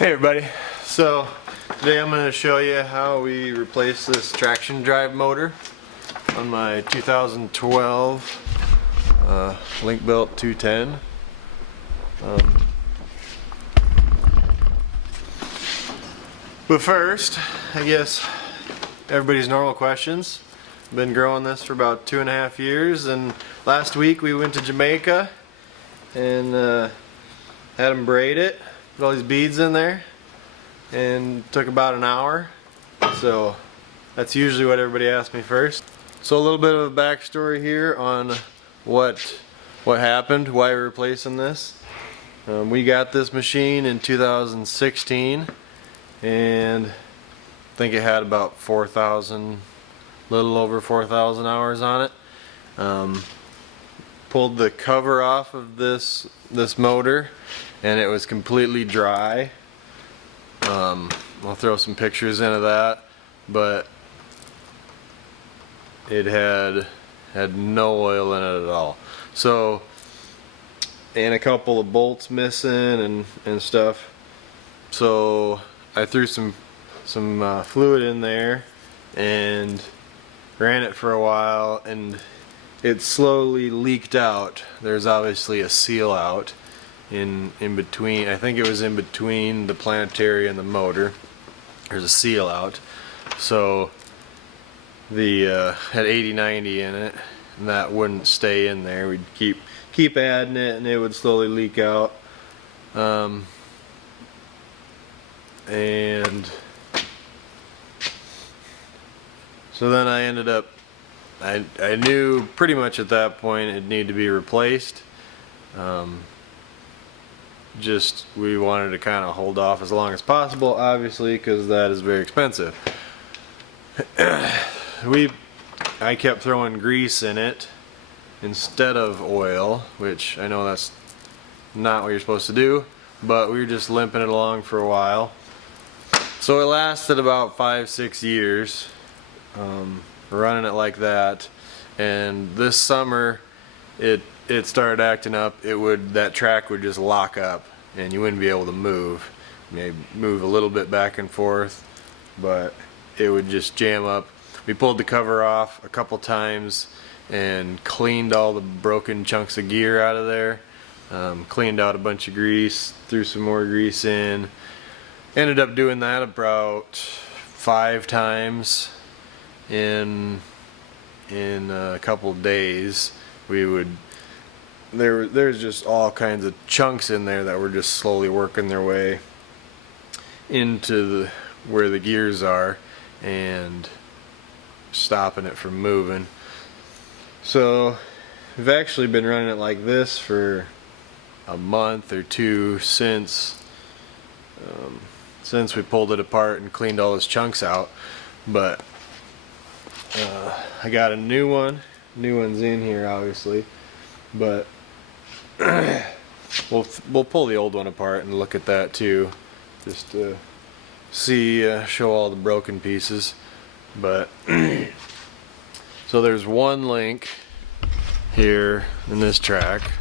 Hey everybody, so today I'm going to show you how we replace this traction drive motor on my 2012 Link-Built 210. But first, I guess everybody's normal questions. I've been growing this for about 2.5 years, and last week we went to Jamaica and had them braid it. Put all these beads in there, and took about an hour. So that's usually what everybody asks me first. So a little bit of a backstory here on what happened, why we're replacing this. We got this machine in 2016, and I think it had about 4,000, little over 4,000 hours on it. Pulled the cover off of this motor, and it was completely dry. I'll throw some pictures into that, but it had no oil in it at all. So, and a couple of bolts missing and stuff. So I threw some fluid in there and ran it for a while, and it slowly leaked out. There's obviously a seal out in between. I think it was in between the planetary and the motor. There's a seal out. So the had 80-90 in it, and that wouldn't stay in there. We'd keep adding it, and it would slowly leak out. And so then I ended up, I knew pretty much at that point it needed to be replaced. Just we wanted to kind of hold off as long as possible, obviously, because that is very expensive. I kept throwing grease in it instead of oil, which I know that's not what you're supposed to do, but we were just limping it along for a while. So it lasted about 5-6 years, running it like that. And this summer it started acting up. That track would just lock up and you wouldn't be able to move. Maybe move a little bit back and forth, but it would just jam up. We pulled the cover off a couple times and cleaned all the broken chunks of gear out of there. Cleaned out a bunch of grease, threw some more grease in. Ended up doing that about 5 times in a couple days. There's just all kinds of chunks in there that were just slowly working their way into where the gears are and stopping it from moving. So we've actually been running it like this for a month or two since we pulled it apart and cleaned all those chunks out. But I got a new one's in here obviously, but we'll pull the old one apart and look at that too, just to see, show all the broken pieces. But so there's one link here in this track.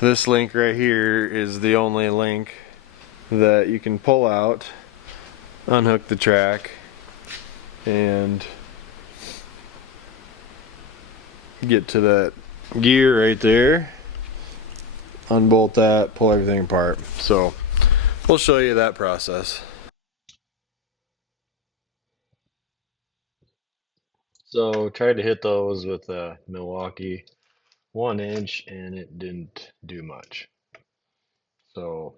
This link right here is the only link that you can pull out, unhook the track, and get to that gear right there, unbolt that, pull everything apart. So we'll show you that process. So tried to hit those with a Milwaukee 1-inch and it didn't do much. So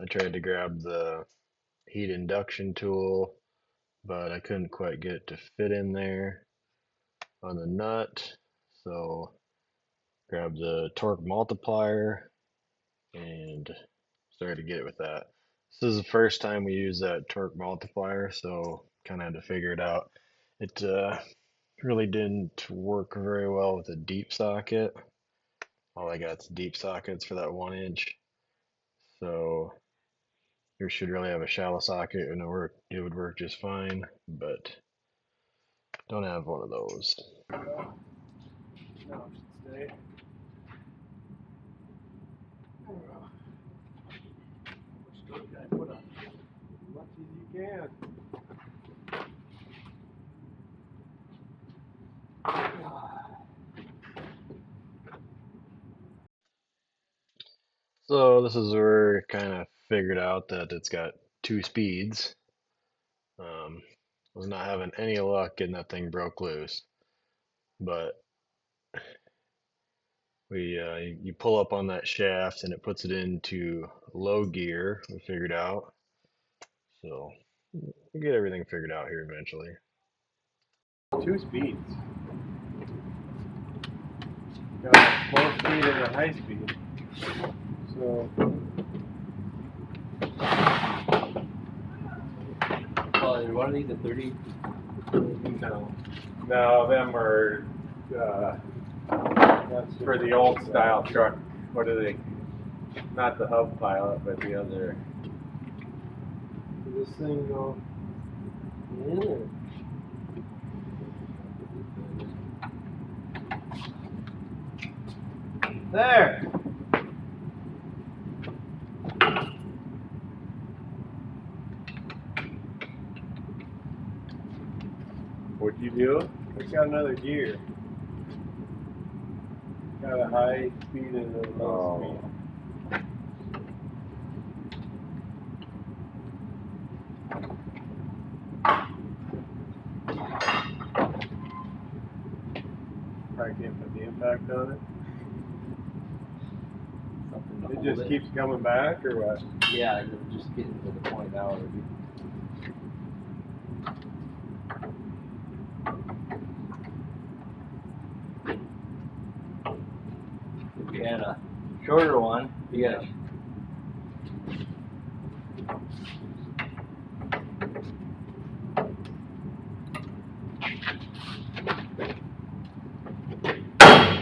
I tried to grab the heat induction tool, but I couldn't quite get it to fit in there on the nut. So grab the torque multiplier and started to get it with that. This is the first time we use that torque multiplier, so kind of had to figure it out. It really didn't work very well with a deep socket. All I got is deep sockets for that 1-inch. So you should really have a shallow socket and it would work just fine, but don't have one of those. So this is where we kind of figured out that it's got two speeds. Was not having any luck getting that thing broke loose, but you pull up on that shaft and it puts it into low gear. We figured out, so we get everything figured out here eventually. Two speeds. Got a slow speed and a high speed. So One of these at 30? no, them are for the old style truck. What are they? Not the hub pilot, but the other. Does this thing go in or? There. What'd you do? It's got another gear. Got a high speed and a low speed. Probably can't put the impact on it. It just keeps coming back, or what? Yeah, you're just getting to the point now. If you had a shorter one, you got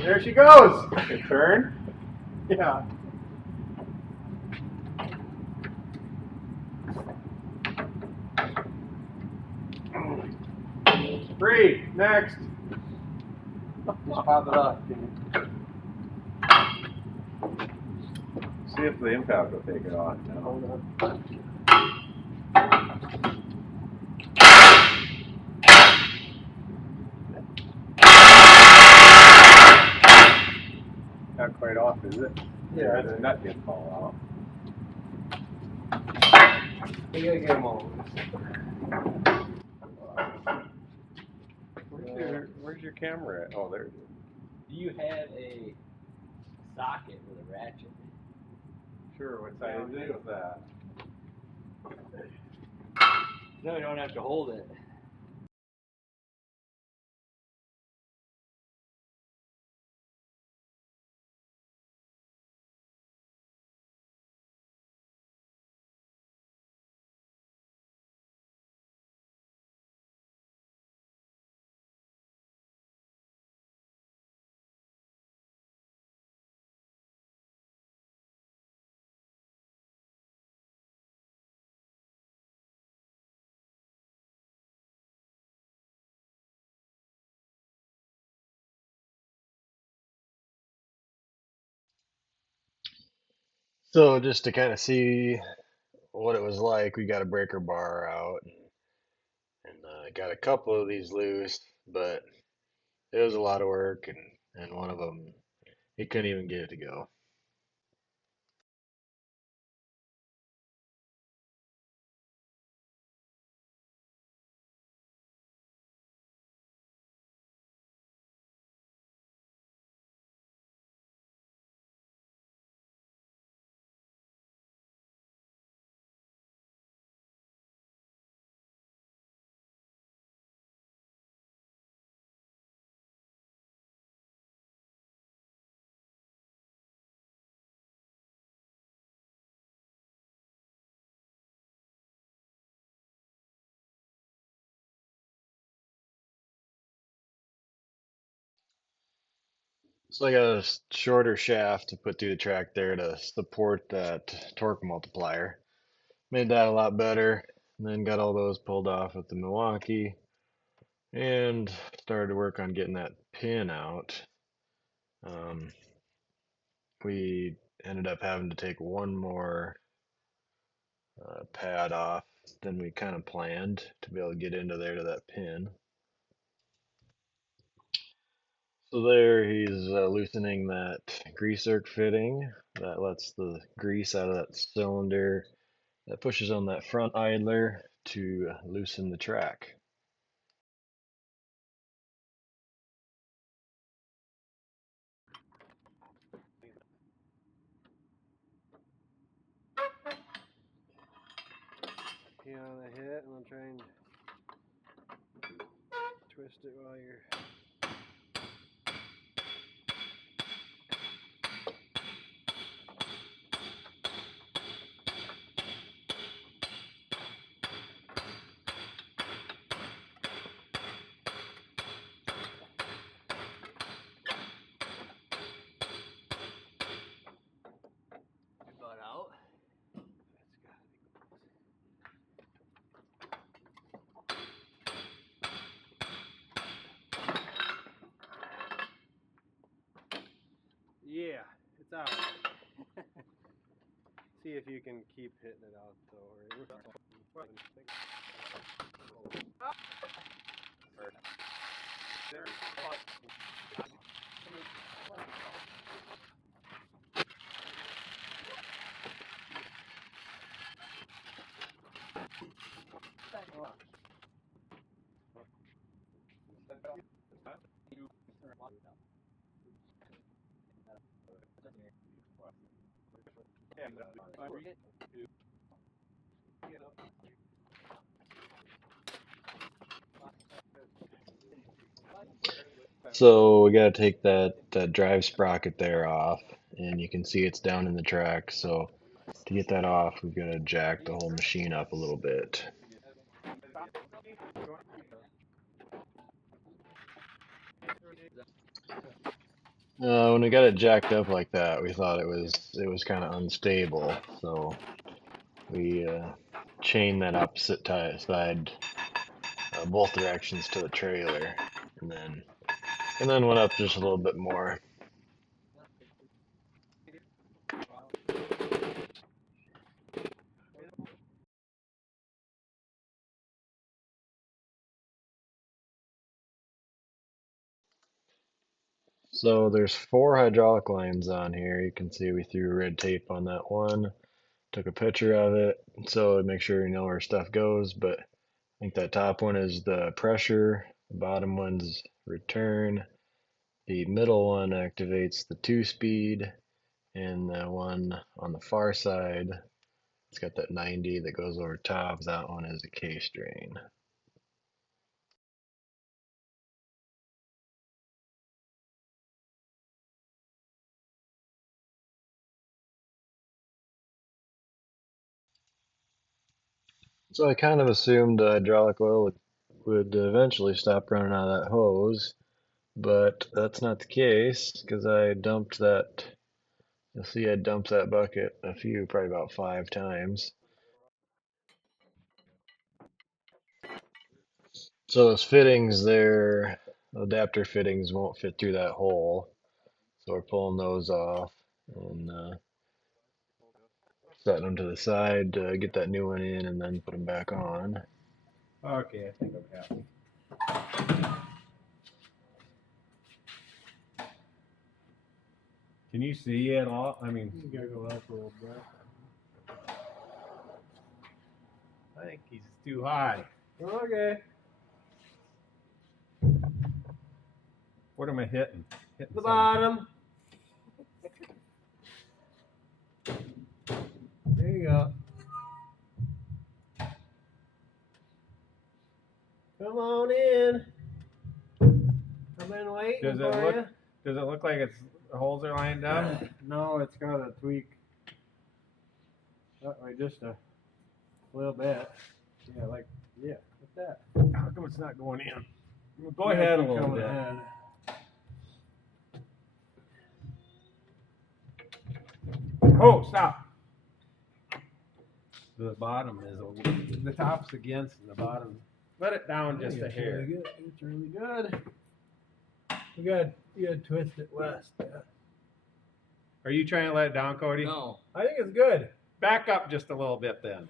There she goes! Turn? Yeah. Free! Next! just pop it up. See if the impact will take it off now. Not quite off, is it? Yeah, the nut did fall you gotta get them all. out. Where's your camera at? Oh, there it is. Do you have a socket with a ratchet? Sure, what size is that? No, you don't have to hold it. So just to kind of see what it was like, we got a breaker bar out and got a couple of these loose, but it was a lot of work, and one of them, he couldn't even get it to go. So I got a shorter shaft to put through the track there to support that torque multiplier. Made that a lot better. And then got all those pulled off with the Milwaukee and started to work on getting that pin out. Um, we ended up having to take one more pad off than we kind of planned to be able to get into there to that pin. So there he's loosening that grease erg fitting that lets the grease out of that cylinder that pushes on that front idler to loosen the track. You on the hit, and I'll try and twist it while you're. About out. Yeah, it's out. See if you can keep hitting it out though. So we gotta take that drive sprocket there off, and you can see it's down in the track. So to get that off, we've got to jack the whole machine up a little bit. When we got it jacked up like that, we thought it was kind of unstable, so we chained that opposite side, both directions to the trailer, and then went up just a little bit more. So there's 4 hydraulic lines on here. You can see we threw red tape on that one, took a picture of it so make sure you know where stuff goes. But I think that top one is the pressure, the bottom one's return, the middle one activates the 2-speed, and the one on the far side, it's got that 90 that goes over top. That one is a case drain. So I kind of assumed hydraulic oil would eventually stop running out of that hose, but that's not the case because I dumped that. You'll see I dumped that bucket probably about 5 times. So those fittings there, adapter fittings won't fit through that hole. So we're pulling those off and setting them to the side to get that new one in and then put them back on. Okay, I think I'm happy. Can you see at all? I mean, You gotta go up a little bit. I think he's too high. Okay. What am I hitting? Hitting The something. bottom. There you go. Come on in. I've been waiting Does it for look- you. Does it look like the holes are lined up? No, it's got a tweak. That way, just a little bit. Yeah, like that. How come it's not going in? Go Yeah, ahead a keep little coming bit. ahead. Oh, stop. The bottom is the top's against and the bottom. Let it down just a It's hair. really good. It's really good. You gotta twist it west. Yeah. Are you trying to let it down, Cody? No. I think it's good. Back up just a little bit then.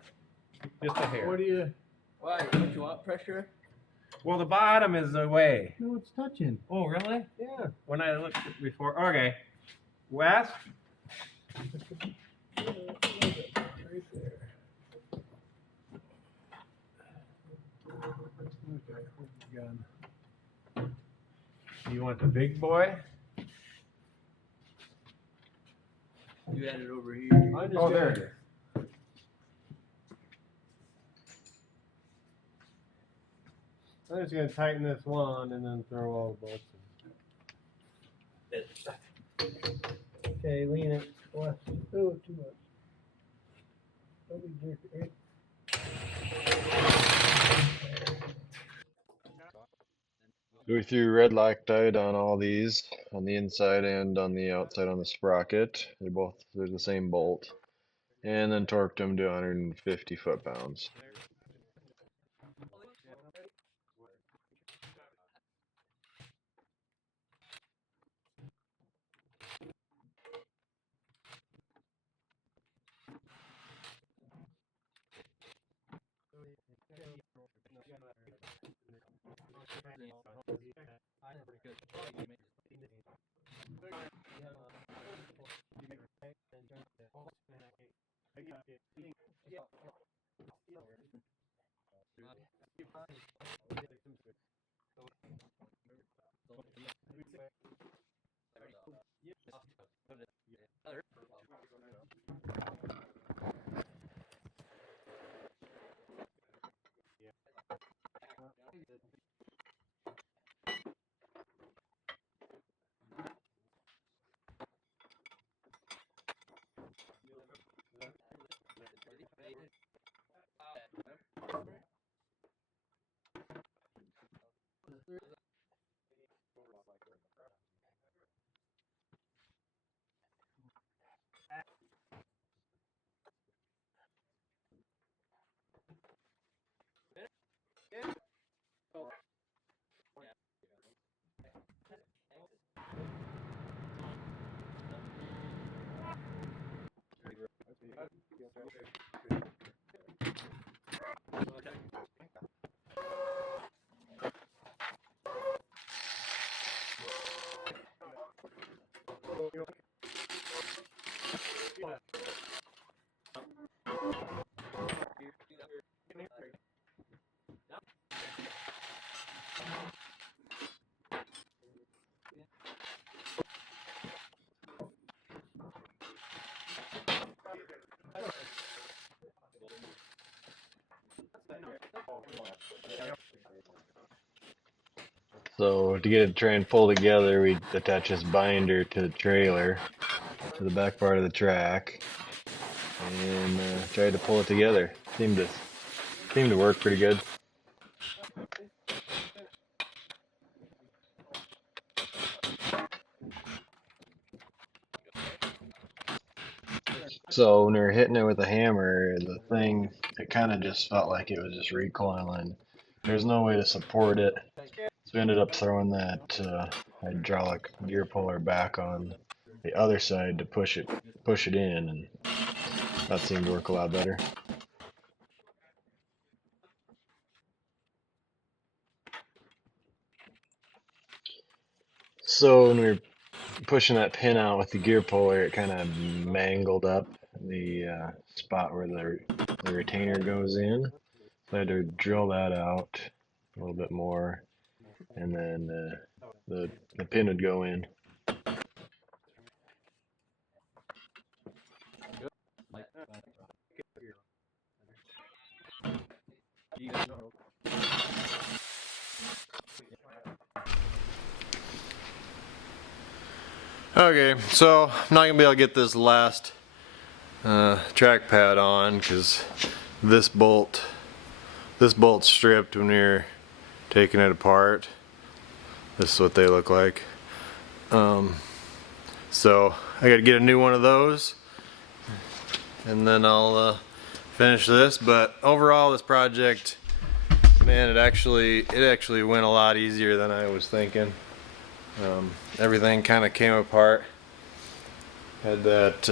Just a hair. What do you? Why? Don't you want pressure? Well, the bottom is away. No, it's touching. Oh, really? Yeah. When I looked before. Okay. West. Right there. Okay, where's the gun? You want the big boy? You had it over here. I'm just Oh, there it is. I'm just gonna tighten this one and then throw all the bolts in. Okay, lean it west. Oh, too much. Don't be jerky, right? We threw red Loctite on all these, on the inside and on the outside on the sprocket. They're the same bolt. And then torqued them to 150 foot-pounds. So to get it to try and pull together, we attach this binder to the trailer, to the back part of the track, and tried to pull it together. Seemed to work pretty good. So when we were hitting it with a hammer, it kind of just felt like it was just recoiling. There's no way to support it. So we ended up throwing that hydraulic gear puller back on the other side to push it in, and that seemed to work a lot better. So when we were pushing that pin out with the gear puller, it kind of mangled up the spot where the retainer goes in. So I had to drill that out a little bit more, and then the pin would go in. Okay, so I'm not gonna be able to get this last track pad on because this bolt's stripped when you're taking it apart. This is what they look like. So I gotta get a new one of those, and then I'll finish this. But overall, this project, man, it actually went a lot easier than I was thinking. Everything kind of came apart. Had that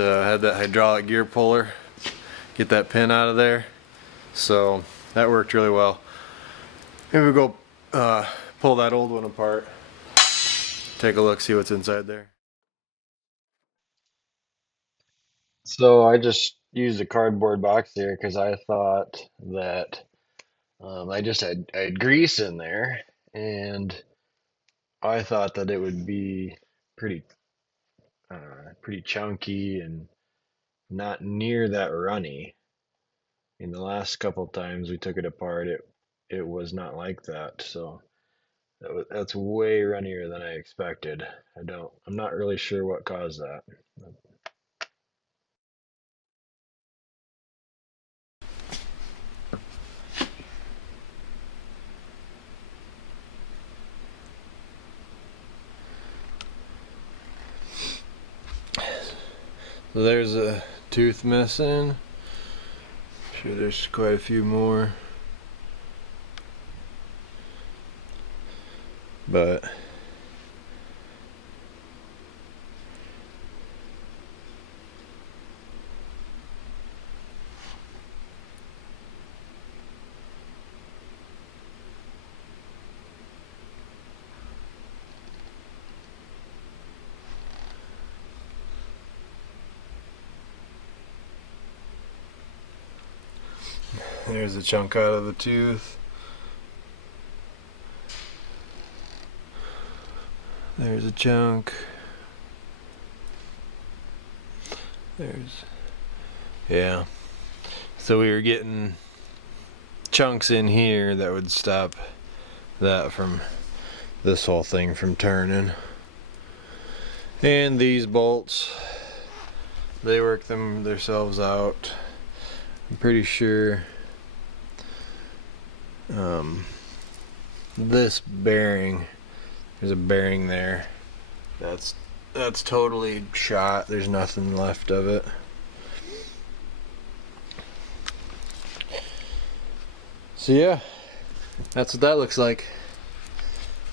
hydraulic gear puller, get that pin out of there. So that worked really well. Maybe we'll go pull that old one apart. Take a look, see what's inside there. So I just used a cardboard box here because I thought that I had grease in there, and I thought that it would be pretty pretty chunky and not near that runny. In the last couple times we took it apart, it was not like that. So that's way runnier than I expected. I'm not really sure what caused that. So there's a tooth missing. I'm sure there's quite a few more. But there's a chunk out of the tooth. There's a chunk. Yeah. So we were getting chunks in here that would stop this whole thing from turning. And these bolts, they work themselves out. I'm pretty sure this bearing, there's a bearing there that's totally shot. There's nothing left of it. So yeah, that's what that looks like.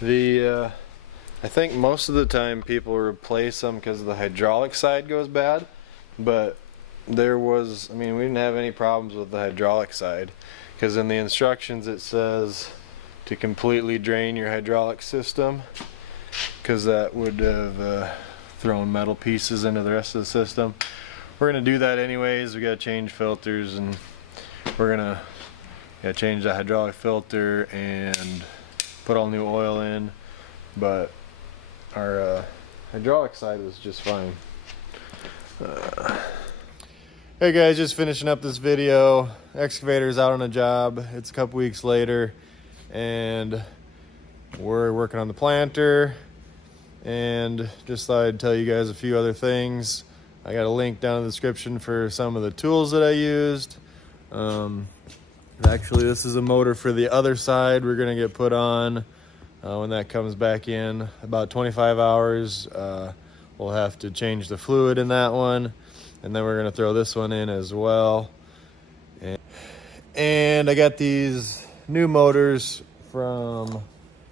I think most of the time people replace them because the hydraulic side goes bad, but we didn't have any problems with the hydraulic side, because in the instructions it says to completely drain your hydraulic system, because that would have thrown metal pieces into the rest of the system. We're gonna do that anyways. We gotta change filters, and we're gonna change the hydraulic filter and put all new oil in, but our hydraulic side was just fine. Hey guys, just finishing up this video. Excavator's out on a job. It's a couple weeks later, and we're working on the planter, and just thought I'd tell you guys a few other things. I got a link down in the description for some of the tools that I used. Actually, this is a motor for the other side we're gonna get put on when that comes back in. About 25 hours. We'll have to change the fluid in that one, and then we're gonna throw this one in as well. And I got these new motors from